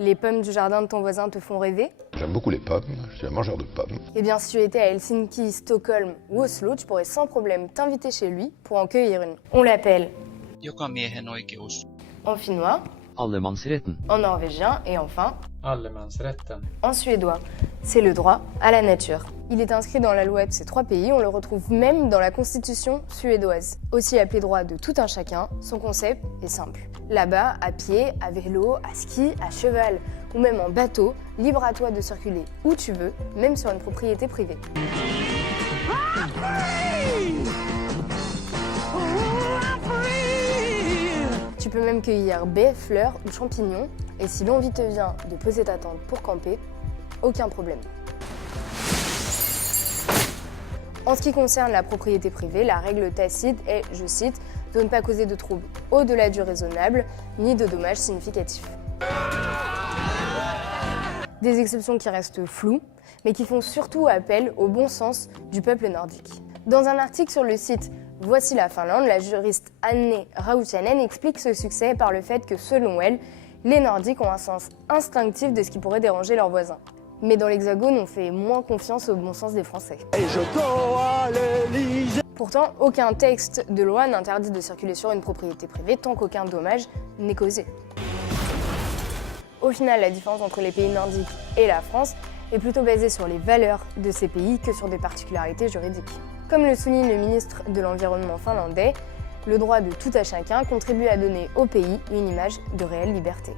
Les pommes du jardin de ton voisin te font rêver? J'aime beaucoup les pommes, je suis un mangeur de pommes. Eh bien, si tu étais à Helsinki, Stockholm ou Oslo, tu pourrais sans problème t'inviter chez lui pour en cueillir une. On l'appelle Jokamiehen oikeus. en finnois, Allemansretten. en norvégien et enfin Allemansrätten. en suédois. C'est le droit à la nature. Il est inscrit dans la loi de ces 3 pays, on le retrouve même dans la constitution suédoise. Aussi appelé droit de tout un chacun, son concept est simple. Là-bas, à pied, à vélo, à ski, à cheval ou même en bateau, libre à toi de circuler où tu veux, même sur une propriété privée. Tu peux même cueillir baies, fleurs ou champignons, et si l'envie te vient de poser ta tente pour camper, aucun problème. En ce qui concerne la propriété privée, la règle tacite est, je cite, de ne pas causer de troubles au-delà du raisonnable, ni de dommages significatifs. Des exceptions qui restent floues, mais qui font surtout appel au bon sens du peuple nordique. Dans un article sur le site Voici la Finlande, la juriste Anne Rautiainen explique ce succès par le fait que, selon elle, les Nordiques ont un sens instinctif de ce qui pourrait déranger leurs voisins. Mais dans l'Hexagone, on fait moins confiance au bon sens des Français. Pourtant, aucun texte de loi n'interdit de circuler sur une propriété privée tant qu'aucun dommage n'est causé. Au final, la différence entre les pays nordiques et la France est plutôt basée sur les valeurs de ces pays que sur des particularités juridiques. Comme le souligne le ministre de l'Environnement finlandais, le droit de tout à chacun contribue à donner au pays une image de réelle liberté.